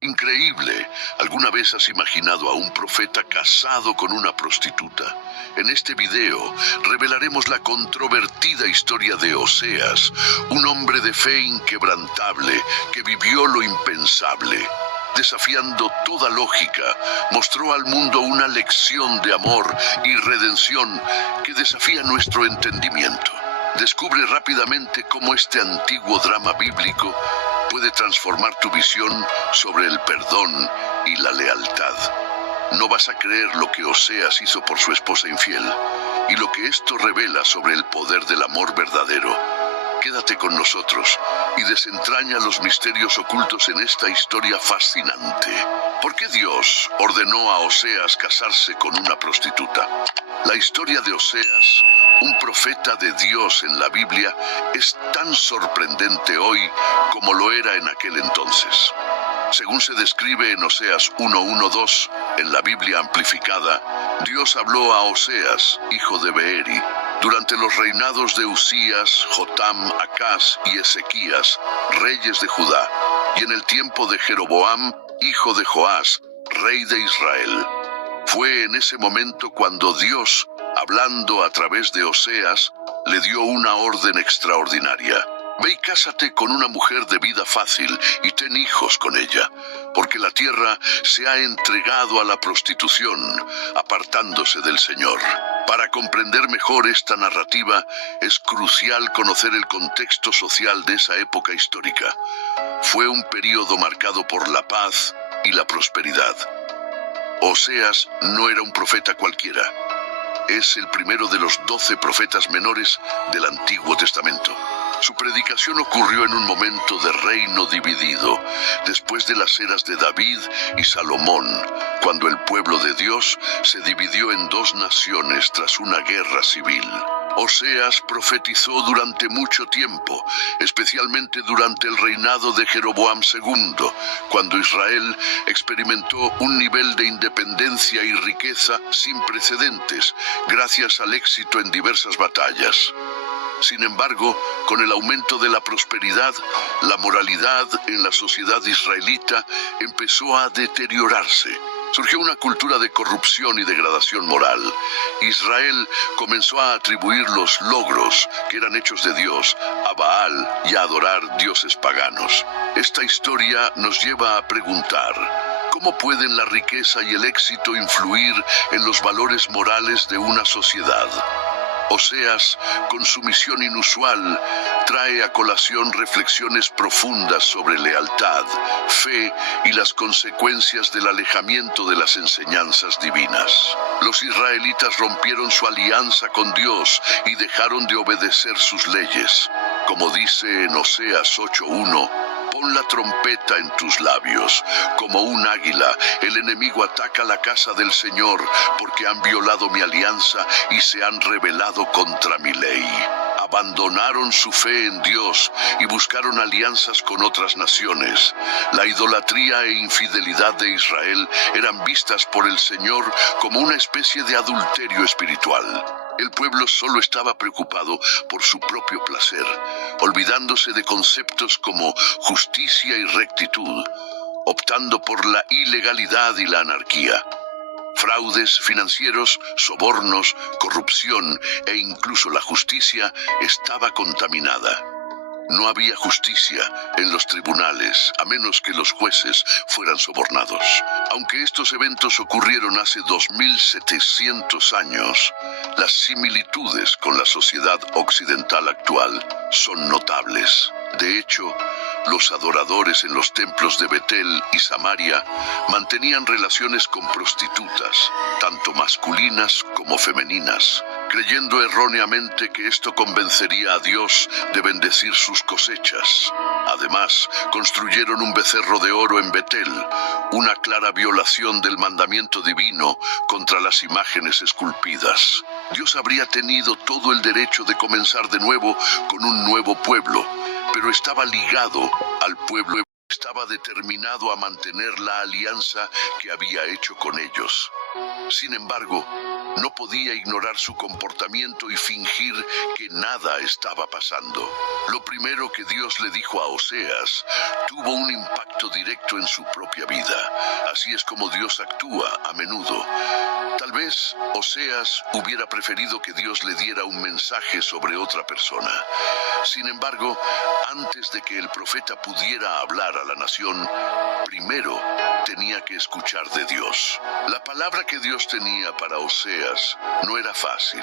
Increíble. ¿Alguna vez has imaginado a un profeta casado con una prostituta? En este video revelaremos la controvertida historia de Oseas, un hombre de fe inquebrantable que vivió lo impensable. Desafiando toda lógica, mostró al mundo una lección de amor y redención que desafía nuestro entendimiento. Descubre rápidamente cómo este antiguo drama bíblico puede transformar tu visión sobre el perdón y la lealtad. No vas a creer lo que Oseas hizo por su esposa infiel y lo que esto revela sobre el poder del amor verdadero. Quédate con nosotros y desentraña los misterios ocultos en esta historia fascinante. ¿Por qué Dios ordenó a Oseas casarse con una prostituta? La historia de Oseas, un profeta de Dios en la Biblia, es tan sorprendente hoy como lo era en aquel entonces. Según se describe en Oseas 1:1-2, en la Biblia amplificada, Dios habló a Oseas, hijo de Beeri, durante los reinados de Usías, Jotam, Acaz y Ezequías, reyes de Judá, y en el tiempo de Jeroboam, hijo de Joás, rey de Israel. Fue en ese momento cuando Dios, hablando a través de Oseas, le dio una orden extraordinaria. Ve y cásate con una mujer de vida fácil y ten hijos con ella, porque la tierra se ha entregado a la prostitución, apartándose del Señor. Para comprender mejor esta narrativa, es crucial conocer el contexto social de esa época histórica. Fue un período marcado por la paz y la prosperidad. Oseas no era un profeta cualquiera. Es el primero de los 12 profetas menores del Antiguo Testamento. Su predicación ocurrió en un momento de reino dividido, después de las eras de David y Salomón, cuando el pueblo de Dios se dividió en dos naciones tras una guerra civil. Oseas profetizó durante mucho tiempo, especialmente durante el reinado de Jeroboam II, cuando Israel experimentó un nivel de independencia y riqueza sin precedentes, gracias al éxito en diversas batallas. Sin embargo, con el aumento de la prosperidad, la moralidad en la sociedad israelita empezó a deteriorarse. Surgió una cultura de corrupción y degradación moral. Israel comenzó a atribuir los logros, que eran hechos de Dios, a Baal y a adorar dioses paganos. Esta historia nos lleva a preguntar: ¿cómo pueden la riqueza y el éxito influir en los valores morales de una sociedad? Oseas, con su misión inusual, trae a colación reflexiones profundas sobre lealtad, fe y las consecuencias del alejamiento de las enseñanzas divinas. Los israelitas rompieron su alianza con Dios y dejaron de obedecer sus leyes. Como dice en Oseas 8:1, pon la trompeta en tus labios. Como un águila, el enemigo ataca la casa del Señor, porque han violado mi alianza y se han rebelado contra mi ley. Abandonaron su fe en Dios y buscaron alianzas con otras naciones. La idolatría e infidelidad de Israel eran vistas por el Señor como una especie de adulterio espiritual. El pueblo solo estaba preocupado por su propio placer, olvidándose de conceptos como justicia y rectitud, optando por la ilegalidad y la anarquía. Fraudes financieros, sobornos, corrupción e incluso la justicia estaba contaminada. No había justicia en los tribunales, a menos que los jueces fueran sobornados. Aunque estos eventos ocurrieron hace 2700 años, las similitudes con la sociedad occidental actual son notables. De hecho, los adoradores en los templos de Betel y Samaria mantenían relaciones con prostitutas, tanto masculinas como femeninas, creyendo erróneamente que esto convencería a Dios de bendecir sus cosechas. Además, construyeron un becerro de oro en Betel, una clara violación del mandamiento divino contra las imágenes esculpidas. Dios habría tenido todo el derecho de comenzar de nuevo con un nuevo pueblo, pero estaba ligado al pueblo, estaba determinado a mantener la alianza que había hecho con ellos. Sin embargo, no podía ignorar su comportamiento y fingir que nada estaba pasando. Lo primero que Dios le dijo a Oseas tuvo un impacto directo en su propia vida. Así es como Dios actúa a menudo. Tal vez Oseas hubiera preferido que Dios le diera un mensaje sobre otra persona. Sin embargo, antes de que el profeta pudiera hablar a la nación, primero tenía que escuchar de Dios. La palabra que Dios tenía para Oseas no era fácil.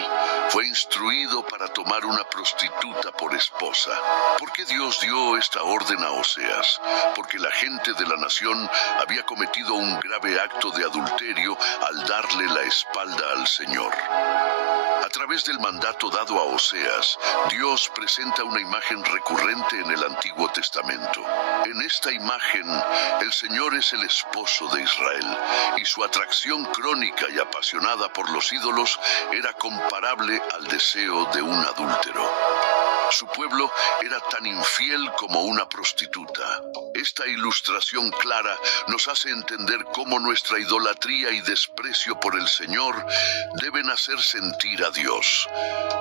Fue instruido para tomar una prostituta por esposa. ¿Por qué Dios dio esta orden a Oseas? Porque la gente de la nación había cometido un grave acto de adulterio al darle la espalda al Señor. A través del mandato dado a Oseas, Dios presenta una imagen recurrente en el Antiguo Testamento. En esta imagen, el Señor es el esposo de Israel, y su atracción crónica y apasionada por los ídolos era comparable al deseo de un adúltero. Su pueblo era tan infiel como una prostituta. Esta ilustración clara nos hace entender cómo nuestra idolatría y desprecio por el Señor deben hacer sentir a Dios.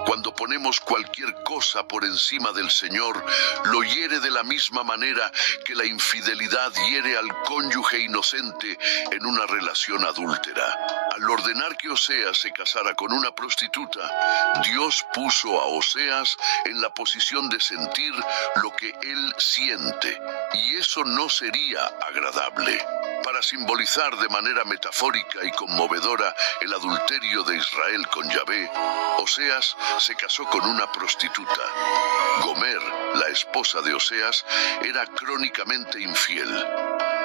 Cuando ponemos cualquier cosa por encima del Señor, lo hiere de la misma manera que la infidelidad hiere al cónyuge inocente en una relación adúltera. Al ordenar que Oseas se casara con una prostituta, Dios puso a Oseas en la posición de sentir lo que él siente, y eso no sería agradable. Para simbolizar de manera metafórica y conmovedora el adulterio de Israel con Yahvé, Oseas se casó con una prostituta. Gomer, la esposa de Oseas, era crónicamente infiel.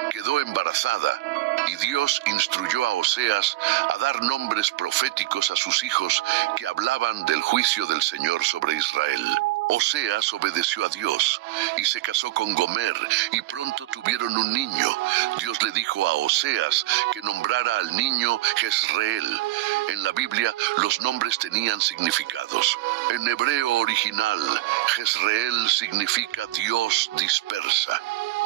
Quedó embarazada y Dios instruyó a Oseas a dar nombres proféticos a sus hijos que hablaban del juicio del Señor sobre Israel. Oseas obedeció a Dios y se casó con Gomer, y pronto tuvieron un niño. Dios le dijo a Oseas que nombrara al niño Jezreel. En la Biblia los nombres tenían significados. En hebreo original, Jezreel significa Dios dispersa.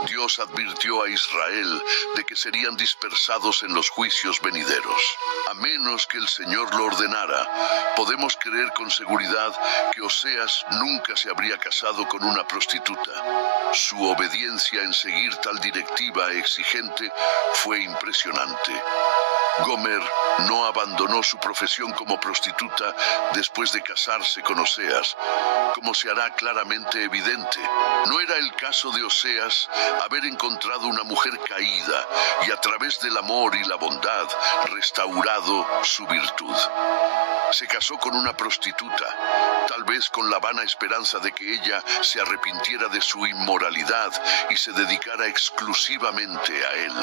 Dios advirtió a Israel de que serían dispersados en los juicios venideros. A menos que el Señor lo ordenara, podemos creer con seguridad que Oseas nunca se habría casado con una prostituta. Su obediencia en seguir tal directiva exigente fue impresionante. Gomer no abandonó su profesión como prostituta después de casarse con Oseas, como se hará claramente evidente. No era el caso de Oseas haber encontrado una mujer caída y a través del amor y la bondad restaurado su virtud. Se casó con una prostituta, tal vez con la vana esperanza de que ella se arrepintiera de su inmoralidad y se dedicara exclusivamente a él.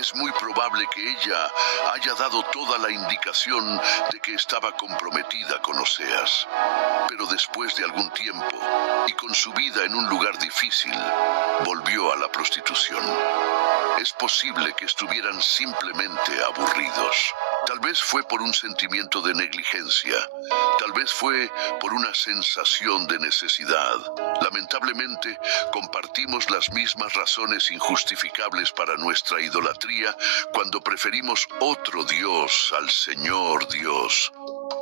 Es muy probable que ella haya dado toda la indicación de que estaba comprometida con Oseas. Pero después de algún tiempo, y con su vida en un lugar difícil, volvió a la prostitución. Es posible que estuvieran simplemente aburridos. Tal vez fue por un sentimiento de negligencia, tal vez fue por una sensación de necesidad. Lamentablemente, compartimos las mismas razones injustificables para nuestra idolatría cuando preferimos otro Dios al Señor Dios.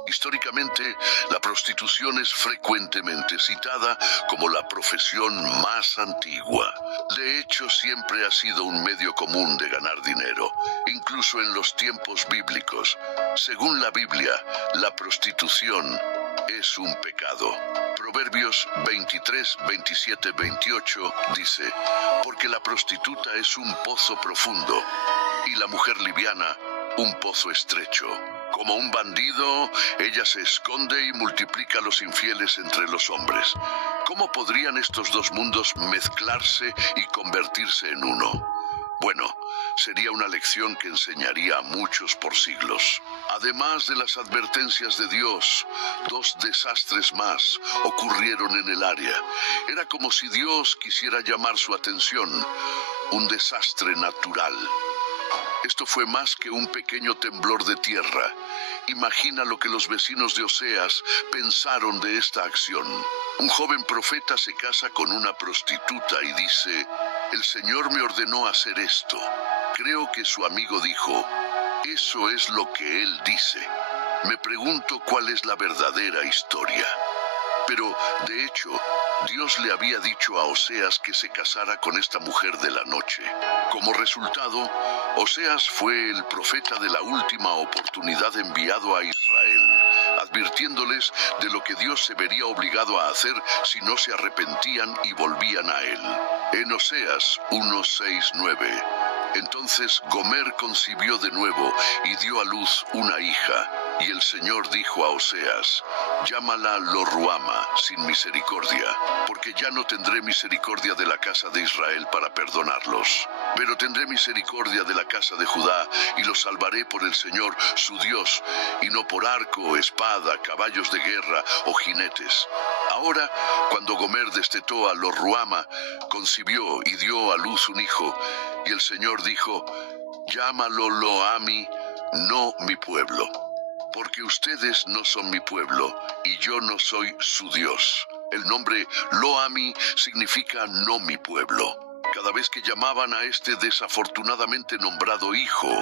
Históricamente, la prostitución es frecuentemente citada como la profesión más antigua. De hecho, siempre ha sido un medio común de ganar dinero, incluso en los tiempos bíblicos. Según la Biblia, la prostitución es un pecado. Proverbios 23, 27, 28 dice: porque la prostituta es un pozo profundo y la mujer liviana un pozo estrecho. Como un bandido, ella se esconde y multiplica los infieles entre los hombres. ¿Cómo podrían estos dos mundos mezclarse y convertirse en uno? Bueno, sería una lección que enseñaría a muchos por siglos. Además de las advertencias de Dios, dos desastres más ocurrieron en el área. Era como si Dios quisiera llamar su atención. Un desastre natural. Esto fue más que un pequeño temblor de tierra. Imagina lo que los vecinos de Oseas pensaron de esta acción. Un joven profeta se casa con una prostituta y dice: el Señor me ordenó hacer esto. Creo que su amigo dijo: eso es lo que él dice. Me pregunto cuál es la verdadera historia. Pero, de hecho, Dios le había dicho a Oseas que se casara con esta mujer de la noche. Como resultado, Oseas fue el profeta de la última oportunidad enviado a Israel, advirtiéndoles de lo que Dios se vería obligado a hacer si no se arrepentían y volvían a él. En Oseas 1:6-9. Entonces Gomer concibió de nuevo y dio a luz una hija. Y el Señor dijo a Oseas: llámala Lo-ruama, sin misericordia, porque ya no tendré misericordia de la casa de Israel para perdonarlos. Pero tendré misericordia de la casa de Judá, y los salvaré por el Señor su Dios, y no por arco, espada, caballos de guerra o jinetes. Ahora, cuando Gomer destetó a Lo-ruama, concibió y dio a luz un hijo, y el Señor dijo: llámalo Lo-ami, no mi pueblo. Porque ustedes no son mi pueblo, y yo no soy su Dios. El nombre Lo-ami significa no mi pueblo. Cada vez que llamaban a este desafortunadamente nombrado hijo,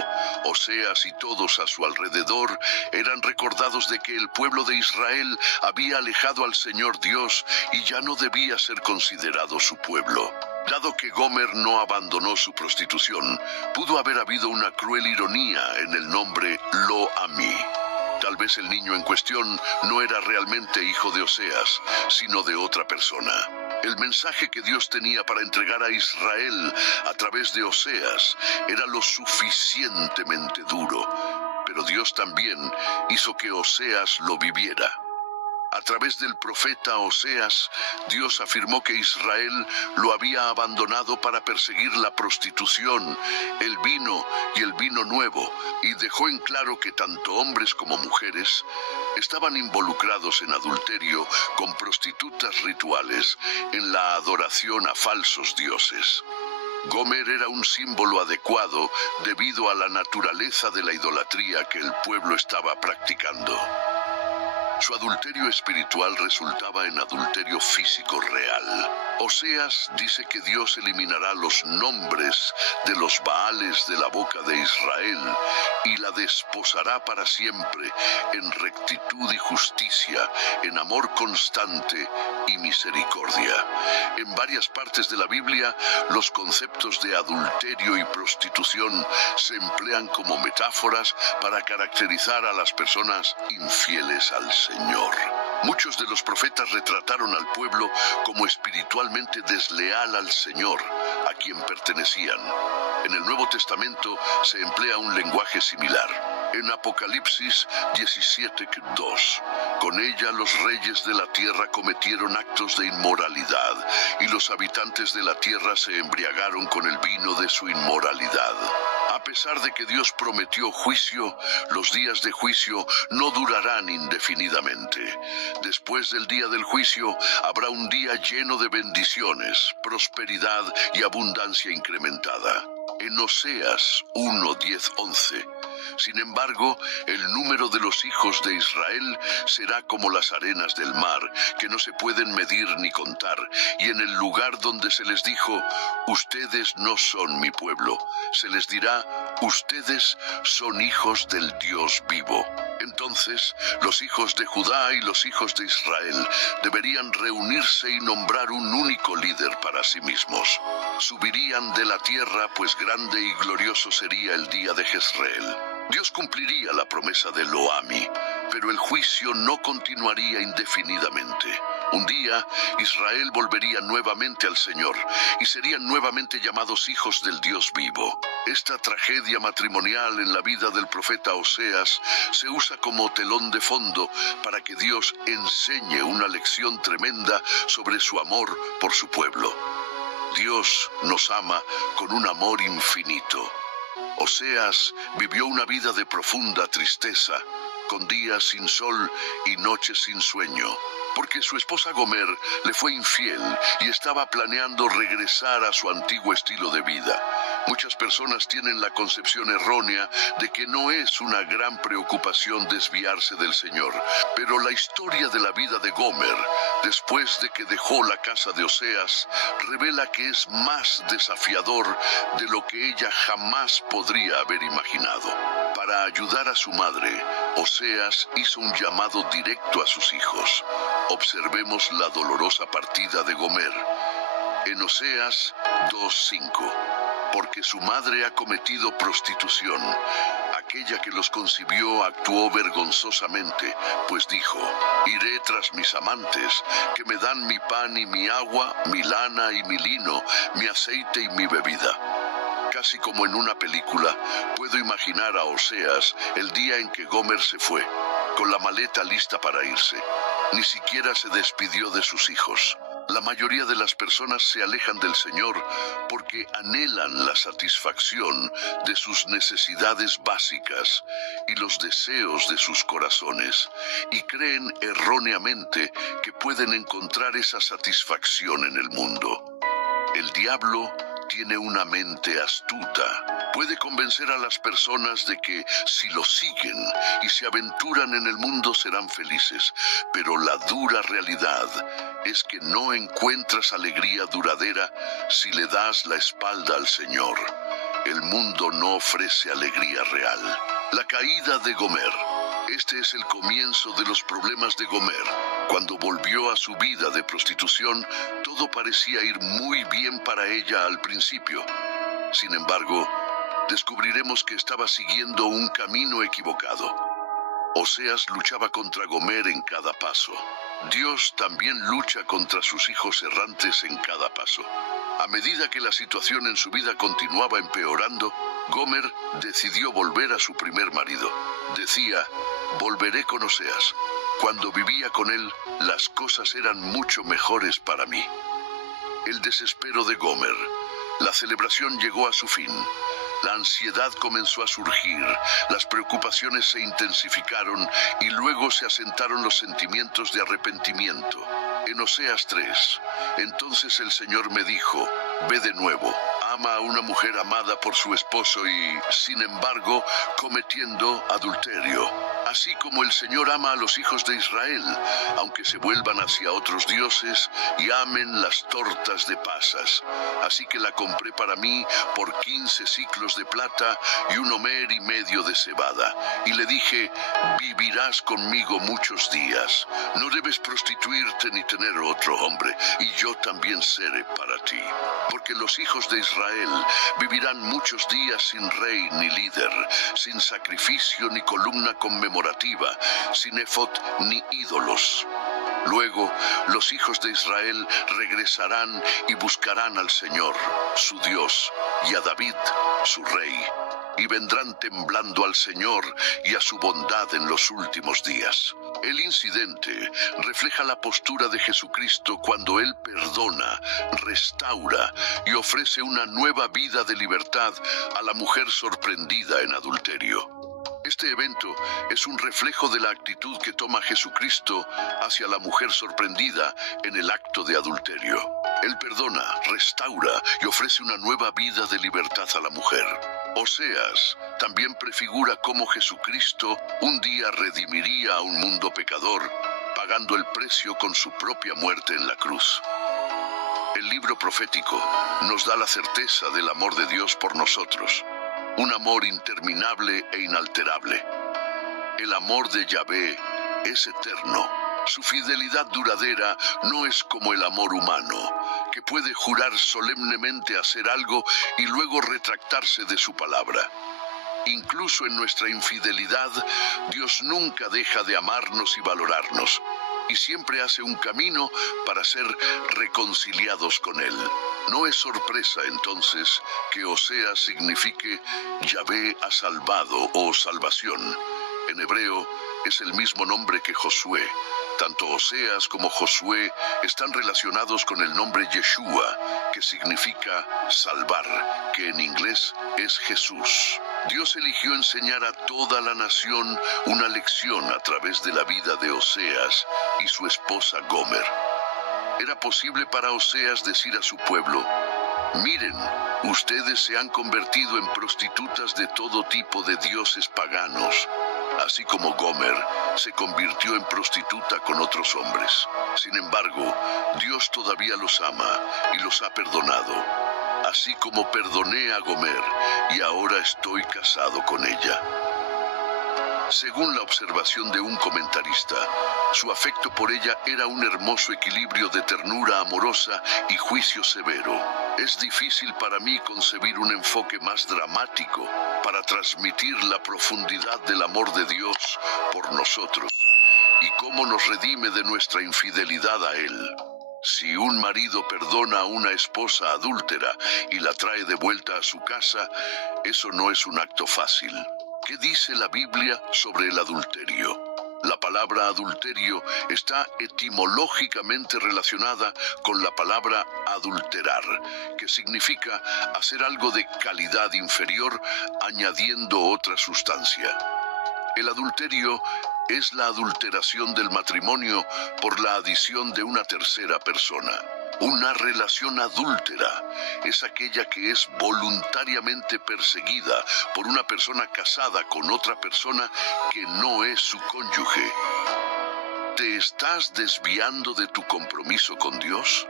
Oseas y todos a su alrededor eran recordados de que el pueblo de Israel había alejado al Señor Dios y ya no debía ser considerado su pueblo. Dado que Gomer no abandonó su prostitución, pudo haber habido una cruel ironía en el nombre Lo-ami. Tal vez el niño en cuestión no era realmente hijo de Oseas, sino de otra persona. El mensaje que Dios tenía para entregar a Israel a través de Oseas era lo suficientemente duro, pero Dios también hizo que Oseas lo viviera. A través del profeta Oseas, Dios afirmó que Israel lo había abandonado para perseguir la prostitución, el vino y el vino nuevo, y dejó en claro que tanto hombres como mujeres estaban involucrados en adulterio con prostitutas rituales, en la adoración a falsos dioses. Gomer era un símbolo adecuado debido a la naturaleza de la idolatría que el pueblo estaba practicando. Su adulterio espiritual resultaba en adulterio físico real. Oseas dice que Dios eliminará los nombres de los Baales de la boca de Israel y la desposará para siempre en rectitud y justicia, en amor constante y misericordia. En varias partes de la Biblia, los conceptos de adulterio y prostitución se emplean como metáforas para caracterizar a las personas infieles al Señor. Muchos de los profetas retrataron al pueblo como espiritualmente desleal al Señor, a quien pertenecían. En el Nuevo Testamento se emplea un lenguaje similar. En Apocalipsis 17:2, con ella los reyes de la tierra cometieron actos de inmoralidad, y los habitantes de la tierra se embriagaron con el vino de su inmoralidad. A pesar de que Dios prometió juicio, los días de juicio no durarán indefinidamente. Después del día del juicio, habrá un día lleno de bendiciones, prosperidad y abundancia incrementada. En Oseas 1:10-11. Sin embargo, el número de los hijos de Israel será como las arenas del mar, que no se pueden medir ni contar, y en el lugar donde se les dijo: ustedes no son mi pueblo, se les dirá: ustedes son hijos del Dios vivo. Entonces, los hijos de Judá y los hijos de Israel deberían reunirse y nombrar un único líder para sí mismos. Subirían de la tierra, pues grande y glorioso sería el día de Jezreel. Dios cumpliría la promesa de Lo-ami, pero el juicio no continuaría indefinidamente. Un día, Israel volvería nuevamente al Señor y serían nuevamente llamados hijos del Dios vivo. Esta tragedia matrimonial en la vida del profeta Oseas se usa como telón de fondo para que Dios enseñe una lección tremenda sobre su amor por su pueblo. Dios nos ama con un amor infinito. Oseas vivió una vida de profunda tristeza, con días sin sol y noches sin sueño, porque su esposa Gomer le fue infiel y estaba planeando regresar a su antiguo estilo de vida. Muchas personas tienen la concepción errónea de que no es una gran preocupación desviarse del Señor, pero la historia de la vida de Gomer, después de que dejó la casa de Oseas, revela que es más desafiador de lo que ella jamás podría haber imaginado. Para ayudar a su madre, Oseas hizo un llamado directo a sus hijos: Observemos la dolorosa partida de Gomer. En Oseas 2:5. Porque su madre ha cometido prostitución. Aquella que los concibió actuó vergonzosamente, pues dijo: iré tras mis amantes, que me dan mi pan y mi agua, mi lana y mi lino, mi aceite y mi bebida. Casi como en una película, puedo imaginar a Oseas el día en que Gomer se fue, con la maleta lista para irse. Ni siquiera se despidió de sus hijos. La mayoría de las personas se alejan del Señor porque anhelan la satisfacción de sus necesidades básicas y los deseos de sus corazones, y creen erróneamente que pueden encontrar esa satisfacción en el mundo. El diablo tiene una mente astuta. Puede convencer a las personas de que si lo siguen y se aventuran en el mundo serán felices, pero la dura realidad es que no encuentras alegría duradera si le das la espalda al Señor. El mundo no ofrece alegría real. La caída de Gomer. Este es el comienzo de los problemas de Gomer. Cuando volvió a su vida de prostitución, todo parecía ir muy bien para ella al principio. Sin embargo, descubriremos que estaba siguiendo un camino equivocado. Oseas luchaba contra Gomer en cada paso. Dios también lucha contra sus hijos errantes en cada paso. A medida que la situación en su vida continuaba empeorando, Gomer decidió volver a su primer marido. Decía: volveré con Oseas. Cuando vivía con él, las cosas eran mucho mejores para mí. El desespero de Gomer. La celebración llegó a su fin. La ansiedad comenzó a surgir, las preocupaciones se intensificaron y luego se asentaron los sentimientos de arrepentimiento. En Oseas 3, entonces el Señor me dijo: ve de nuevo, ama a una mujer amada por su esposo y, sin embargo, cometiendo adulterio. Así como el Señor ama a los hijos de Israel, aunque se vuelvan hacia otros dioses y amen las tortas de pasas. Así que la compré para mí por 15 siclos de plata y 1 homer y medio de cebada. Y le dije: vivirás conmigo muchos días. No debes prostituirte ni tener otro hombre, y yo también seré para ti. Porque los hijos de Israel vivirán muchos días sin rey ni líder, sin sacrificio ni columna conmemorativa, sin efod ni ídolos. Luego, los hijos de Israel regresarán y buscarán al Señor, su Dios, y a David, su rey, y vendrán temblando al Señor y a su bondad en los últimos días. El incidente refleja la postura de Jesucristo cuando Él perdona, restaura y ofrece una nueva vida de libertad a la mujer sorprendida en adulterio. Este evento es un reflejo de la actitud que toma Jesucristo hacia la mujer sorprendida en el acto de adulterio. Él perdona, restaura y ofrece una nueva vida de libertad a la mujer. Oseas también prefigura cómo Jesucristo un día redimiría a un mundo pecador, pagando el precio con su propia muerte en la cruz. El libro profético nos da la certeza del amor de Dios por nosotros. Un amor interminable e inalterable. El amor de Yahvé es eterno. Su fidelidad duradera no es como el amor humano, que puede jurar solemnemente hacer algo y luego retractarse de su palabra. Incluso en nuestra infidelidad, Dios nunca deja de amarnos y valorarnos, y siempre hace un camino para ser reconciliados con Él. No es sorpresa, entonces, que Oseas signifique Yahvé ha salvado o salvación. En hebreo es el mismo nombre que Josué. Tanto Oseas como Josué están relacionados con el nombre Yeshua, que significa salvar, que en inglés es Jesús. Dios eligió enseñar a toda la nación una lección a través de la vida de Oseas y su esposa Gomer. Era posible para Oseas decir a su pueblo: miren, ustedes se han convertido en prostitutas de todo tipo de dioses paganos, así como Gomer se convirtió en prostituta con otros hombres. Sin embargo, Dios todavía los ama y los ha perdonado, así como perdoné a Gomer y ahora estoy casado con ella. Según la observación de un comentarista, su afecto por ella era un hermoso equilibrio de ternura amorosa y juicio severo. Es difícil para mí concebir un enfoque más dramático para transmitir la profundidad del amor de Dios por nosotros y cómo nos redime de nuestra infidelidad a Él. Si un marido perdona a una esposa adúltera y la trae de vuelta a su casa, eso no es un acto fácil. ¿Qué dice la Biblia sobre el adulterio? La palabra adulterio está etimológicamente relacionada con la palabra adulterar, que significa hacer algo de calidad inferior añadiendo otra sustancia. El adulterio es la adulteración del matrimonio por la adición de una tercera persona. Una relación adúltera es aquella que es voluntariamente perseguida por una persona casada con otra persona que no es su cónyuge. ¿Te estás desviando de tu compromiso con Dios?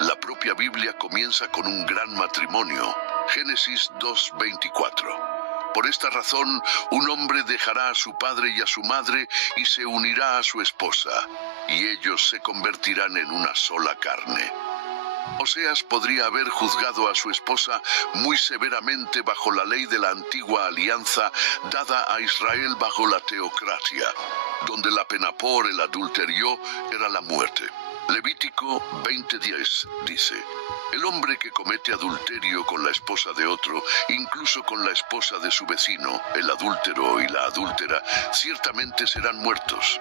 La propia Biblia comienza con un gran matrimonio, Génesis 2:24. Por esta razón, un hombre dejará a su padre y a su madre y se unirá a su esposa, y ellos se convertirán en una sola carne. Oseas podría haber juzgado a su esposa muy severamente bajo la ley de la antigua alianza dada a Israel bajo la teocracia, donde la pena por el adulterio era la muerte. Levítico 20:10 dice: el hombre que comete adulterio con la esposa de otro, incluso con la esposa de su vecino, el adúltero y la adúltera, ciertamente serán muertos.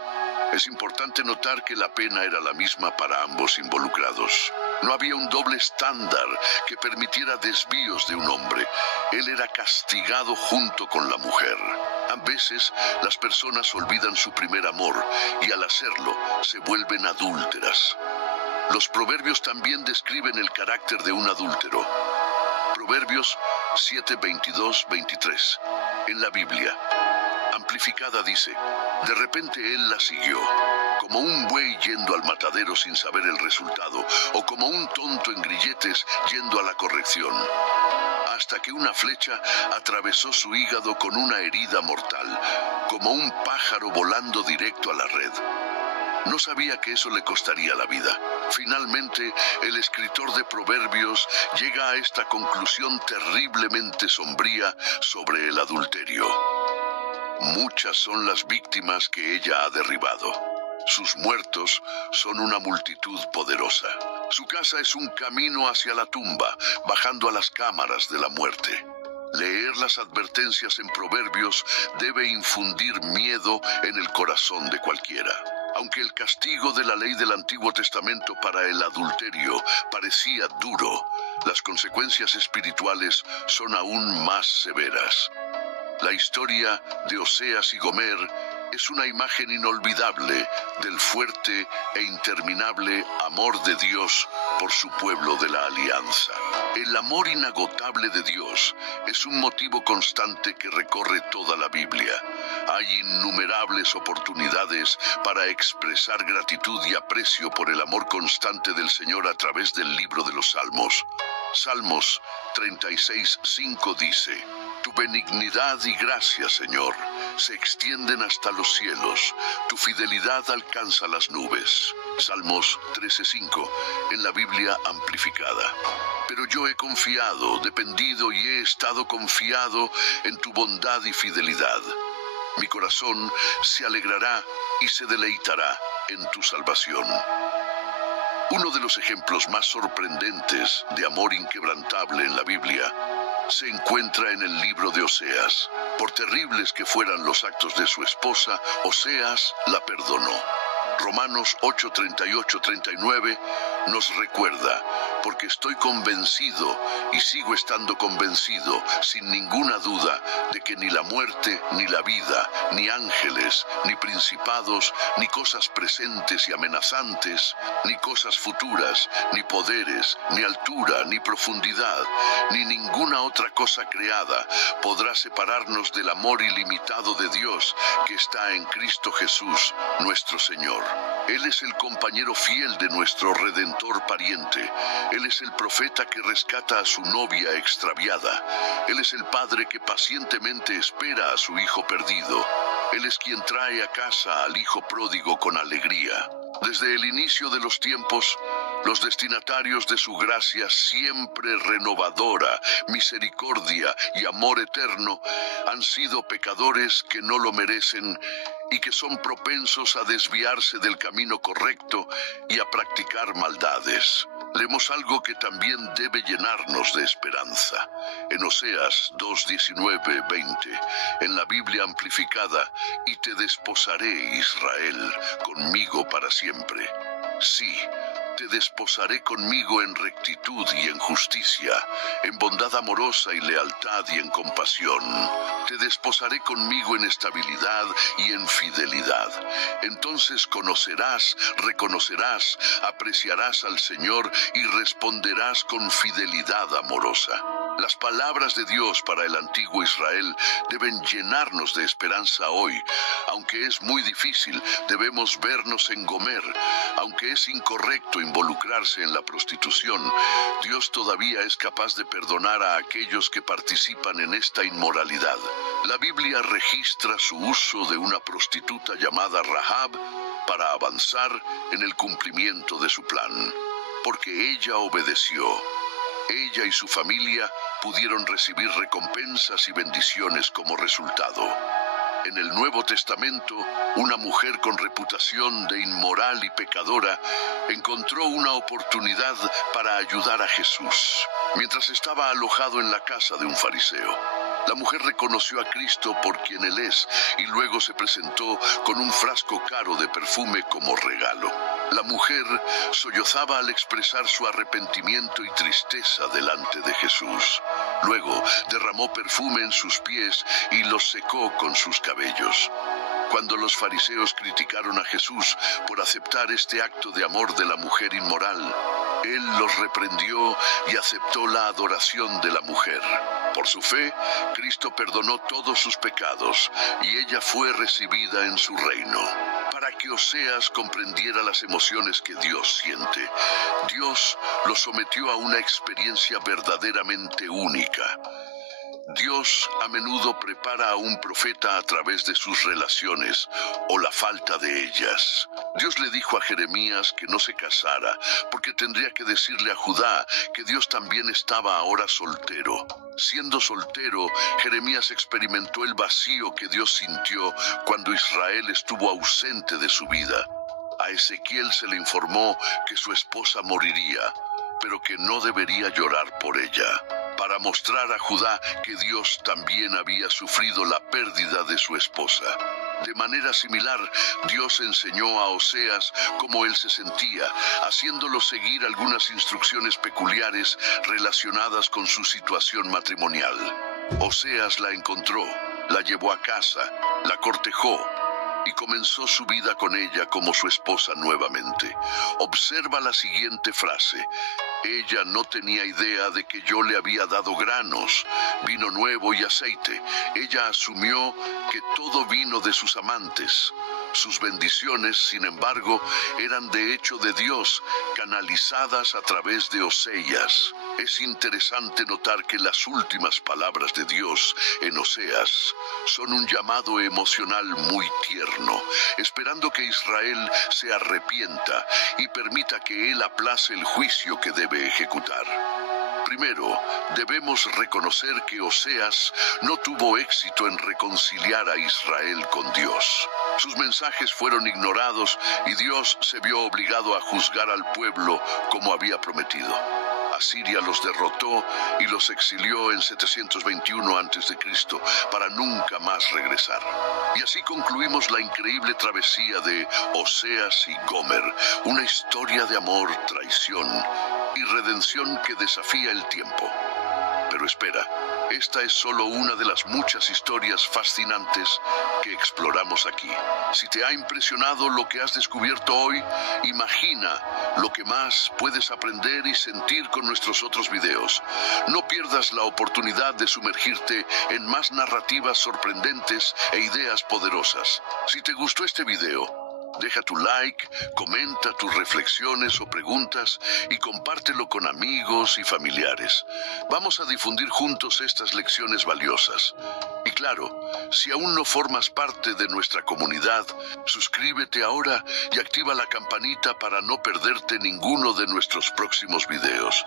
Es importante notar que la pena era la misma para ambos involucrados. No había un doble estándar que permitiera desvíos de un hombre. Él era castigado junto con la mujer. A veces, las personas olvidan su primer amor y al hacerlo, se vuelven adúlteras. Los proverbios también describen el carácter de un adúltero. Proverbios 7:22-23. En la Biblia amplificada dice: de repente él la siguió, como un buey yendo al matadero sin saber el resultado, o como un tonto en grilletes yendo a la corrección, hasta que una flecha atravesó su hígado con una herida mortal, como un pájaro volando directo a la red. No sabía que eso le costaría la vida. Finalmente, el escritor de Proverbios llega a esta conclusión terriblemente sombría sobre el adulterio. Muchas son las víctimas que ella ha derribado. Sus muertos son una multitud poderosa. Su casa es un camino hacia la tumba, bajando a las cámaras de la muerte. Leer las advertencias en Proverbios debe infundir miedo en el corazón de cualquiera. Aunque el castigo de la ley del Antiguo Testamento para el adulterio parecía duro, las consecuencias espirituales son aún más severas. La historia de Oseas y Gomer es una imagen inolvidable del fuerte e interminable amor de Dios por su pueblo de la alianza. El amor inagotable de Dios es un motivo constante que recorre toda la Biblia. Hay innumerables oportunidades para expresar gratitud y aprecio por el amor constante del Señor a través del libro de los Salmos. Salmos 36:5 dice: tu benignidad y gracia, Señor, se extienden hasta los cielos, tu fidelidad alcanza las nubes. Salmos 13:5, en la Biblia amplificada. Pero yo he confiado, dependido y he estado confiado en tu bondad y fidelidad. Mi corazón se alegrará y se deleitará en tu salvación. Uno de los ejemplos más sorprendentes de amor inquebrantable en la Biblia se encuentra en el libro de Oseas. Por terribles que fueran los actos de su esposa, Oseas la perdonó. Romanos 8:38-39 nos recuerda: porque estoy convencido y sigo estando convencido, sin ninguna duda, de que ni la muerte, ni la vida, ni ángeles, ni principados, ni cosas presentes y amenazantes, ni cosas futuras, ni poderes, ni altura, ni profundidad, ni ninguna otra cosa creada podrá separarnos del amor ilimitado de Dios que está en Cristo Jesús, nuestro Señor. Él es el compañero fiel de nuestro Redentor pariente. Él es el profeta que rescata a su novia extraviada. Él es el padre que pacientemente espera a su hijo perdido. Él es quien trae a casa al hijo pródigo con alegría. Desde el inicio de los tiempos, los destinatarios de su gracia siempre renovadora, misericordia y amor eterno han sido pecadores que no lo merecen y que son propensos a desviarse del camino correcto y a practicar maldades. Leemos algo que también debe llenarnos de esperanza. En Oseas 2:19-20, en la Biblia amplificada: y te desposaré, Israel, conmigo para siempre. Sí, te desposaré conmigo en rectitud y en justicia, en bondad amorosa y lealtad y en compasión. Te desposaré conmigo en estabilidad y en fidelidad. Entonces conocerás, reconocerás, apreciarás al Señor y responderás con fidelidad amorosa. Las palabras de Dios para el antiguo Israel deben llenarnos de esperanza hoy. Aunque es muy difícil, debemos vernos en Gomer. Aunque es incorrecto involucrarse en la prostitución, Dios todavía es capaz de perdonar a aquellos que participan en esta inmoralidad. La Biblia registra su uso de una prostituta llamada Rahab para avanzar en el cumplimiento de su plan. Porque ella obedeció, ella y su familia pudieron recibir recompensas y bendiciones como resultado. En el Nuevo Testamento, una mujer con reputación de inmoral y pecadora encontró una oportunidad para ayudar a Jesús, mientras estaba alojado en la casa de un fariseo. La mujer reconoció a Cristo por quien Él es y luego se presentó con un frasco caro de perfume como regalo. La mujer sollozaba al expresar su arrepentimiento y tristeza delante de Jesús. Luego derramó perfume en sus pies y los secó con sus cabellos. Cuando los fariseos criticaron a Jesús por aceptar este acto de amor de la mujer inmoral, Él los reprendió y aceptó la adoración de la mujer. Por su fe, Cristo perdonó todos sus pecados y ella fue recibida en su reino. Para que Oseas comprendiera las emociones que Dios siente, Dios lo sometió a una experiencia verdaderamente única. Dios a menudo prepara a un profeta a través de sus relaciones o la falta de ellas. Dios le dijo a Jeremías que no se casara porque tendría que decirle a Judá que Dios también estaba ahora soltero. Siendo soltero, Jeremías experimentó el vacío que Dios sintió cuando Israel estuvo ausente de su vida. A Ezequiel se le informó que su esposa moriría, pero que no debería llorar por ella, para mostrar a Judá que Dios también había sufrido la pérdida de su esposa. De manera similar, Dios enseñó a Oseas cómo él se sentía, haciéndolo seguir algunas instrucciones peculiares relacionadas con su situación matrimonial. Oseas la encontró, la llevó a casa, la cortejó y comenzó su vida con ella como su esposa nuevamente. Observa la siguiente frase: ella no tenía idea de que yo le había dado granos, vino nuevo y aceite. Ella asumió que todo vino de sus amantes. Sus bendiciones, sin embargo, eran de hecho de Dios, canalizadas a través de Oseas. Es interesante notar que las últimas palabras de Dios en Oseas son un llamado emocional muy tierno, esperando que Israel se arrepienta y permita que Él aplace el juicio que debe ejecutar. Primero, debemos reconocer que Oseas no tuvo éxito en reconciliar a Israel con Dios. Sus mensajes fueron ignorados y Dios se vio obligado a juzgar al pueblo como había prometido. Asiria los derrotó y los exilió en 721 a.C. para nunca más regresar. Y así concluimos la increíble travesía de Oseas y Gomer, una historia de amor, traición y redención que desafía el tiempo. Pero espera, esta es solo una de las muchas historias fascinantes que exploramos aquí. Si te ha impresionado lo que has descubierto hoy, imagina lo que más puedes aprender y sentir con nuestros otros videos. No pierdas la oportunidad de sumergirte en más narrativas sorprendentes e ideas poderosas. Si te gustó este video, deja tu like, comenta tus reflexiones o preguntas y compártelo con amigos y familiares. Vamos a difundir juntos estas lecciones valiosas. Y claro, si aún no formas parte de nuestra comunidad, suscríbete ahora y activa la campanita para no perderte ninguno de nuestros próximos videos.